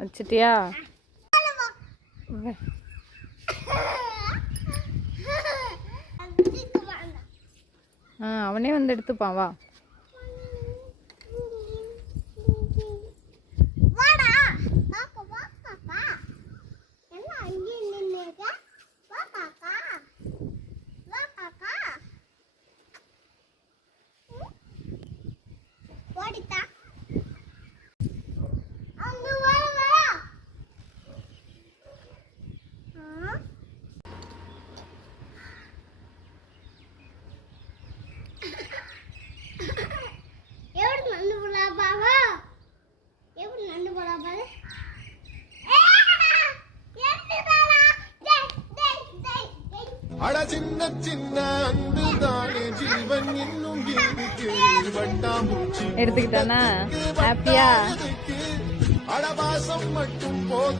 வச்சிட்டியா? அவனே வந்து எடுத்துப்பான். வா. அட சின்ன சின்ன அன்பு தானே ஜீவன் இன்னும் எடுத்துக்கிட்டானா? ஹாப்பியா? அட பாசம் மட்டும் போதும்.